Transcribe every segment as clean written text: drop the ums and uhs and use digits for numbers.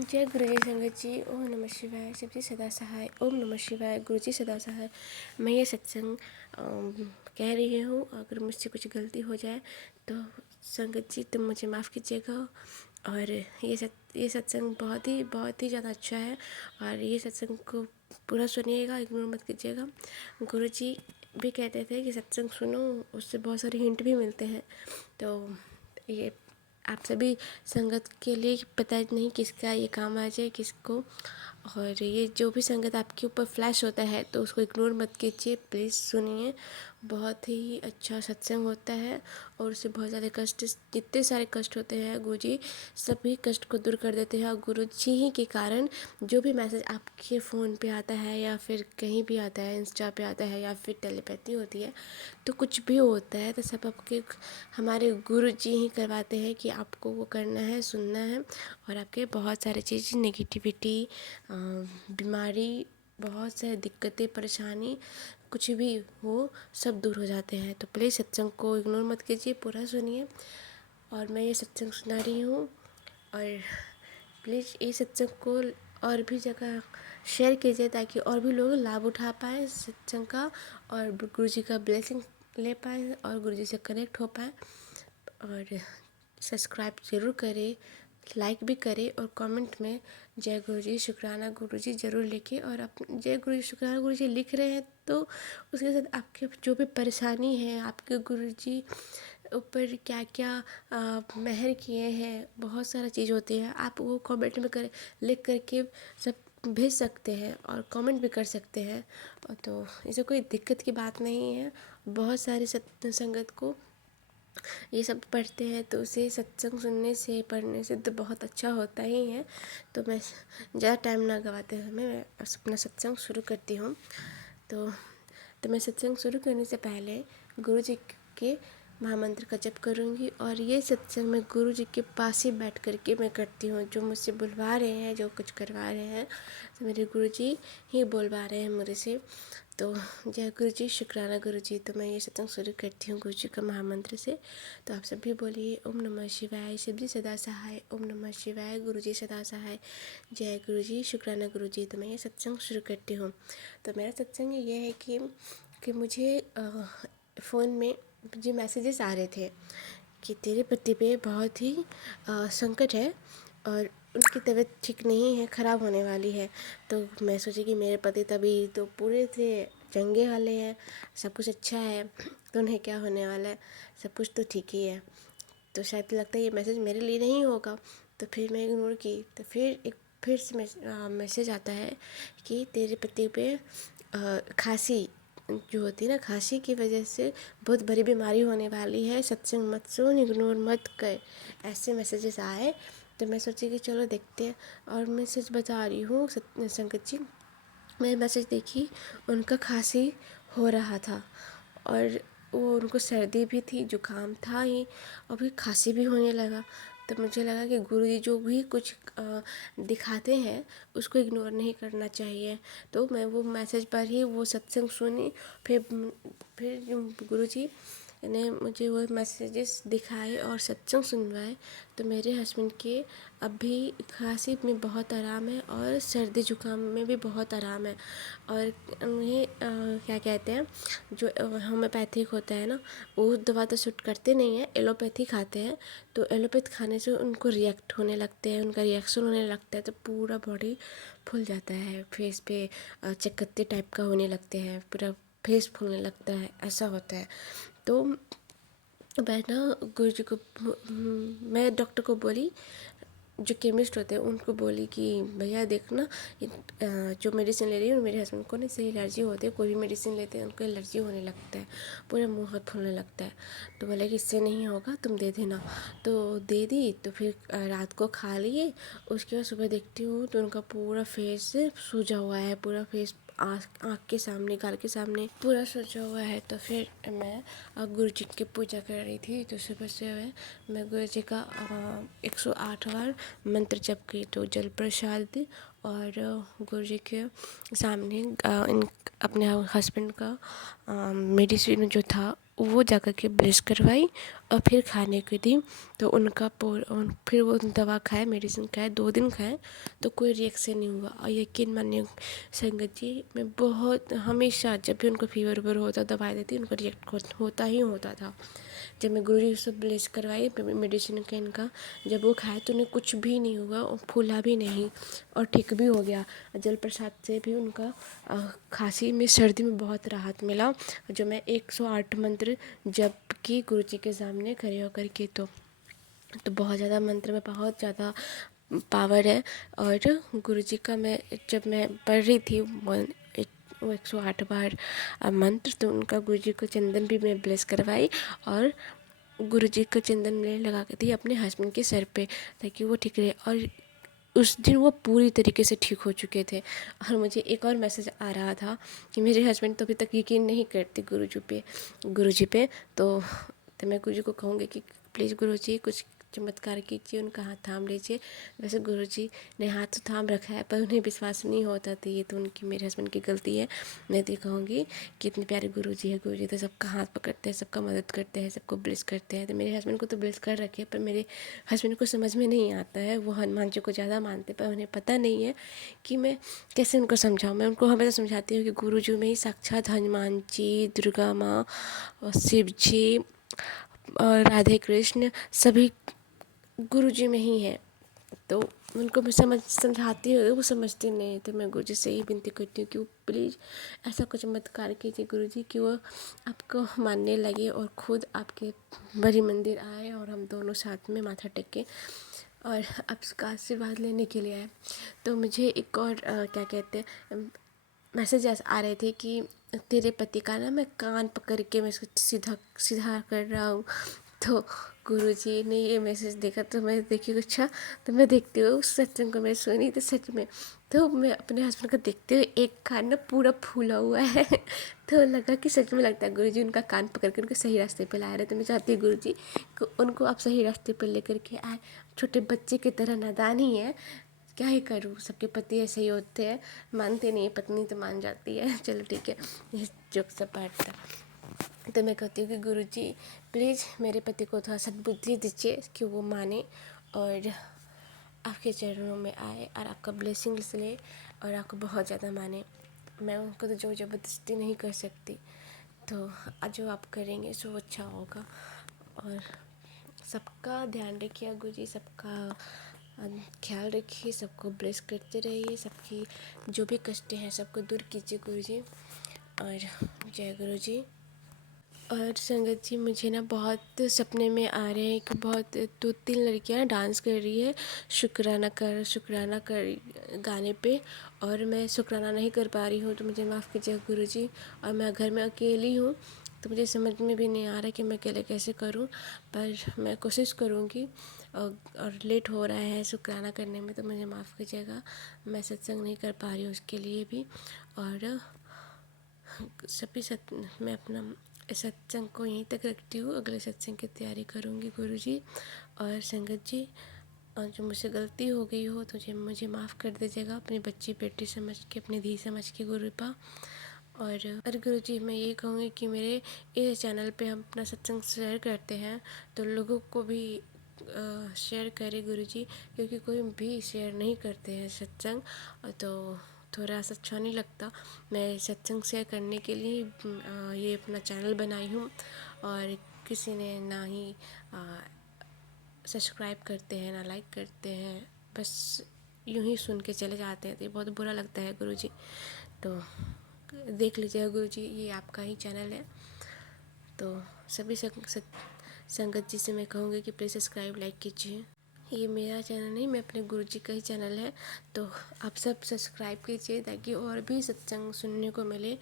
जय गुरुजी संगत जी। ओम नमः शिवाय। शिव जी सदा सहाय। ओम नमः शिवाय। गुरुजी सदा सहाय। मैं ये सत्संग कह रही हूँ, अगर मुझसे कुछ गलती हो जाए तो संगत जी तुम मुझे माफ़ कीजिएगा। और ये सत्संग बहुत ही ज़्यादा अच्छा है और ये सत्संग को पूरा सुनिएगा, इग्नोर मत कीजिएगा। गुरुजी भी कहते थे कि सत्संग सुनो, उससे बहुत सारे हिंट भी मिलते हैं। तो ये आप सभी संगत के लिए पता नहीं किसका ये काम आ जाए किसको। और ये जो भी संगत आपके ऊपर फ्लैश होता है तो उसको इग्नोर मत कीजिए, प्लीज़ सुनिए। बहुत ही अच्छा सत्संग होता है और उससे बहुत ज़्यादा कष्ट, जितने सारे कष्ट होते हैं गुरुजी सभी कष्ट को दूर कर देते हैं। और गुरुजी ही के कारण जो भी मैसेज आपके फ़ोन पे आता है या फिर कहीं भी आता है, इंस्टा पे आता है या फिर टेलीपैथी होती है, तो कुछ भी होता है तो सब आपके हमारे गुरुजी ही करवाते हैं कि आपको वो करना है, सुनना है। और आपके बहुत सारी चीज़, नेगेटिविटी, बीमारी, बहुत सारी दिक्कतें, परेशानी कुछ भी हो सब दूर हो जाते हैं। तो प्लीज़ सत्संग को इग्नोर मत कीजिए, पूरा सुनिए। और मैं ये सत्संग सुना रही हूँ और प्लीज़ ये सत्संग को और भी जगह शेयर कीजिए ताकि और भी लोग लाभ उठा पाएँ सत्संग का और गुरुजी का ब्लेसिंग ले पाएँ और गुरुजी से कनेक्ट हो पाएँ। और सब्सक्राइब ज़रूर करें, लाइक भी करें और कमेंट में जय गुरुजी शुक्राना गुरुजी ज़रूर लिखें। और जय गुरुजी शुक्राना गुरुजी लिख रहे हैं तो उसके साथ आपके जो भी परेशानी है, आपके गुरुजी ऊपर क्या क्या मेहर किए हैं, बहुत सारा चीज़ होती है, आप वो कमेंट में लिख करके सब भेज सकते हैं और कमेंट भी कर सकते हैं। तो इसे कोई दिक्कत की बात नहीं है। बहुत सारे संगत को ये सब पढ़ते हैं तो उसे सत्संग सुनने से, पढ़ने से तो बहुत अच्छा होता ही है। तो मैं ज़्यादा टाइम ना गवाते हुए मैं अपना सत्संग शुरू करती हूँ। तो मैं सत्संग शुरू करने से पहले गुरु जी के महामंत्र का जप करूँगी। और ये सत्संग मैं गुरु जी के पास ही बैठ कर के मैं करती हूँ। जो मुझसे बुलवा रहे हैं, जो कुछ करवा रहे हैं, तो मेरे गुरु जी ही बुलवा रहे हैं मुझे से। तो जय गुरु जी शुक्राना गुरु जी। तो मैं ये सत्संग शुरू करती हूँ गुरु जी का महामंत्र से। तो आप सभी बोलिए ओम नमः शिवाय। शिव जी सदा सहाय। ओम नमः शिवाय। गुरु जी सदा सहाय। जय गुरु जी शुक्राना गुरु जी। तो मैं ये सत्संग शुरू करती हूँ। तो मेरा सत्संग ये है कि मुझे फ़ोन में मुझे मैसेजेस आ रहे थे कि तेरे पति पे बहुत ही संकट है और उनकी तबीयत ठीक नहीं है, ख़राब होने वाली है। तो मैं सोची कि मेरे पति तभी तो पूरे थे, चंगे वाले हैं, सब कुछ अच्छा है, तो उन्हें क्या होने वाला है, सब कुछ तो ठीक ही है। तो शायद लगता है ये मैसेज मेरे लिए नहीं होगा। तो फिर मैं इग्नोर की। तो फिर से मैसेज आता है कि तेरे पति पे खांसी जो होती है ना, खांसी की वजह से बहुत बड़ी बीमारी होने वाली है, सत्संग मत सुन, इग्नोर मत कर, ऐसे मैसेजेस आए। तो मैं सोची कि चलो देखते हैं। और मैं सच बता रही हूँ संगत जी, मैंने मैसेज देखी, उनका खांसी हो रहा था और वो उनको सर्दी भी थी, जुकाम था ही, और फिर खांसी भी होने लगा। तो मुझे लगा कि गुरुजी जो भी कुछ दिखाते हैं उसको इग्नोर नहीं करना चाहिए। तो मैं वो मैसेज पर ही वो सत्संग सुनी। फिर गुरुजी ने मुझे वो मैसेजेस दिखाए और सत्संग सुनवाए। तो मेरे हस्बैंड के अभी खांसी में बहुत आराम है और सर्दी जुकाम में भी बहुत आराम है। और उन्हें क्या कहते हैं, जो होम्योपैथिक होता है ना, वो दवा तो सूट करते नहीं है, एलोपैथी खाते हैं। तो एलोपैथ खाने से उनको रिएक्ट होने लगते हैं, उनका रिएक्शन होने लगता है, तो पूरा बॉडी फूल जाता है, फेस पे चकत्ते टाइप का होने लगते हैं, पूरा फेस फूलने लगता है, ऐसा होता है। तो मैं ना गुरु जी को मैं डॉक्टर को बोली, जो केमिस्ट होते हैं उनको बोली कि भैया देखना, जो मेडिसिन ले रही हूँ मेरे हस्बैंड को ना इससे एलर्जी होती है, कोई भी मेडिसिन लेते हैं उनको एलर्जी होने लगता है, पूरा मुंह हाथ फूलने लगता है। तो बोले कि इससे नहीं होगा, तुम दे देना। तो दे दी। तो फिर रात को खा लिए। उसके बाद सुबह देखती हूँ तो उनका पूरा फेस सूजा हुआ है, पूरा फेस आँख के सामने, गाल के सामने पूरा सूजा हुआ है। तो फिर मैं गुरु जी की पूजा कर रही थी। तो सुबह से मैं गुरु जी का 108 बार मंत्र जप की, तो जल प्रसाद दी और गुरु जी के सामने अपने हस्बैंड का मेडिसिन जो था वो जा कर के ब्रश करवाई और फिर खाने को दी। तो उनका फिर वो दवा खाए, मेडिसिन खाए, 2 दिन खाए तो कोई रिएक्शन नहीं हुआ। और यकीन मानिए संगत जी, मैं बहुत हमेशा जब भी उनको फीवर वीवर होता दवाई देती उनको रिएक्ट होता ही होता था। जब मैं गुरुजी से ब्लेस करवाई मेडिसिन का इनका, जब वो खाए तो उन्हें कुछ भी नहीं हुआ और फूला भी नहीं और ठीक भी हो गया। जल प्रसाद से भी उनका खांसी में, सर्दी में बहुत राहत मिला। जो मैं 108 मंत्र जब की गुरुजी के सामने खड़े होकर के तो बहुत ज़्यादा मंत्र में बहुत ज़्यादा पावर है। और गुरुजी का जब मैं पढ़ रही थी वो 108 बार मंत्र, तो उनका गुरुजी को चंदन भी मैं ब्लेस करवाई और गुरुजी को चंदन में लगा के दी अपने हस्बैंड के सर पे ताकि वो ठीक रहे। और उस दिन वो पूरी तरीके से ठीक हो चुके थे। और मुझे एक और मैसेज आ रहा था कि मेरे हस्बैंड तो अभी तक यकीन नहीं करते गुरुजी पे। तो मैं गुरुजी को कहूँगी कि प्लीज़ गुरुजी कुछ चमत्कार कीजिए, उनका हाथ थाम लीजिए। वैसे गुरुजी ने हाथ तो थाम रखा है पर उन्हें विश्वास नहीं होता था, ये तो उनकी, मेरे हस्बैंड की गलती है। मैं तो कहूँगी कि इतने प्यारे गुरुजी है, गुरुजी तो सबका हाथ पकड़ते हैं, सबका मदद करते हैं, सबको ब्लेस करते हैं। तो मेरे हस्बैंड को तो ब्लेस कर रखे पर मेरे हस्बैंड को समझ में नहीं आता है। वो हनुमान जी को ज़्यादा मानते पर उन्हें पता नहीं है कि मैं कैसे उनको समझाऊँ। मैं उनको हमेशा समझाती हूँ कि गुरुजी में ही साक्षात हनुमान जी, दुर्गा माँ और शिव जी और राधे कृष्ण सभी गुरुजी में ही है। तो उनको मैं समझाती हूँ, वो समझते नहीं। तो मैं गुरुजी से ही विनती करती हूँ कि वो प्लीज़ ऐसा कुछ चमत्कार कीजिए गुरुजी कि वो आपको मानने लगे और खुद आपके बड़ी मंदिर आए और हम दोनों साथ में माथा टेकें और आपका आशीर्वाद लेने के लिए आए। तो मुझे एक और क्या कहते हैं मैसेज आ रहे थे कि तेरे पति का ना मैं कान पकड़ के मैं इसको सीधा सीधा कर रहा हूँ। तो गुरुजी ने ये मैसेज देखा तो मैं देखी अच्छा, तो मैं देखती हूँ उस सत्संग को मैं सुनी तो सच में, तो मैं अपने हस्बैंड को देखते हुए एक कान ना पूरा फूला हुआ है। तो लगा कि सच में लगता है गुरुजी उनका कान पकड़ के उनको सही रास्ते पे ला रहे। तो मैं चाहती हूँ गुरुजी को उनको आप सही रास्ते पर लेकर के आए। छोटे बच्चे की तरह नादान ही है, क्या ही करूँ, सबके पति ऐसे ही होते हैं, मानते नहीं, पत्नी तो मान जाती है। चलो ठीक है, ये जोक सब पार्ट था। तो मैं कहती हूँ कि गुरुजी प्लीज़ मेरे पति को थोड़ा सद्बुद्धि दीजिए कि वो माने और आपके चरणों में आए और आपका ब्लेसिंग्स ले और आपको बहुत ज़्यादा माने। मैं उनको तो जोर ज़बरदस्ती नहीं कर सकती, तो जो आप करेंगे सो अच्छा होगा। और सबका ध्यान रखिए गुरुजी, सबका ख्याल रखिए, सबको ब्लेस करते रहिए, सबकी जो भी कष्ट हैं सबको दूर कीजिए गुरुजी। और जय गुरुजी। और संगत जी मुझे ना बहुत सपने में आ रहे हैं कि बहुत 2-3 लड़कियां डांस कर रही है शुक्राना कर गाने पे, और मैं शुक्राना नहीं कर पा रही हूँ, तो मुझे माफ़ कीजिए गुरुजी। और मैं घर में अकेली हूँ तो मुझे समझ में भी नहीं आ रहा कि मैं अकेले कैसे करूँ, पर मैं कोशिश करूँगी। और लेट हो रहा है शुक्राना करने में तो मुझे माफ़ कीजिएगा, मैं सत्संग नहीं कर पा रही हूँ उसके लिए भी। और मैं अपना सत्संग को यहीं तक रखती हूँ, अगले सत्संग की तैयारी करूँगी गुरुजी। और संगत जी, और जो मुझसे गलती हो गई हो तो मुझे माफ़ कर दीजिएगा, अपनी बच्ची बेटी समझ के, अपनी धी समझ के गुरुपा। और गुरुजी मैं ये कहूँगी कि मेरे इस चैनल पे हम अपना सत्संग शेयर करते हैं तो लोगों को भी शेयर करें गुरुजी, क्योंकि कोई भी शेयर नहीं करते हैं सत्संग, तो थोड़ा सा अच्छा नहीं लगता। मैं सत्संग शेयर करने के लिए ये अपना चैनल बनाई हूँ, और किसी ने ना ही सब्सक्राइब करते हैं ना लाइक करते हैं, बस यूं ही सुन के चले जाते हैं, तो ये बहुत बुरा लगता है गुरुजी। तो देख लीजिएगा गुरुजी, ये आपका ही चैनल है, तो सभी संगत जी से मैं कहूँगी कि प्लीज़ सब्सक्राइब लाइक कीजिए। ये मेरा चैनल नहीं, मैं अपने गुरुजी का ही चैनल है, तो आप सब सब्सक्राइब कीजिए ताकि और भी सत्संग सुनने को मिले,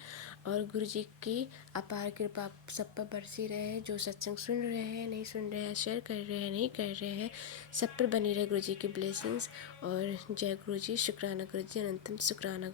और गुरुजी की अपार कृपा आप सब पर बरसी रहे। जो सत्संग सुन रहे हैं, नहीं सुन रहे हैं, शेयर कर रहे हैं, नहीं कर रहे हैं, सब पर बनी रहे गुरुजी की ब्लेसिंग्स। और जय गुरुजी, शुक्राना गुरुजी, अनंतम शुक्राना।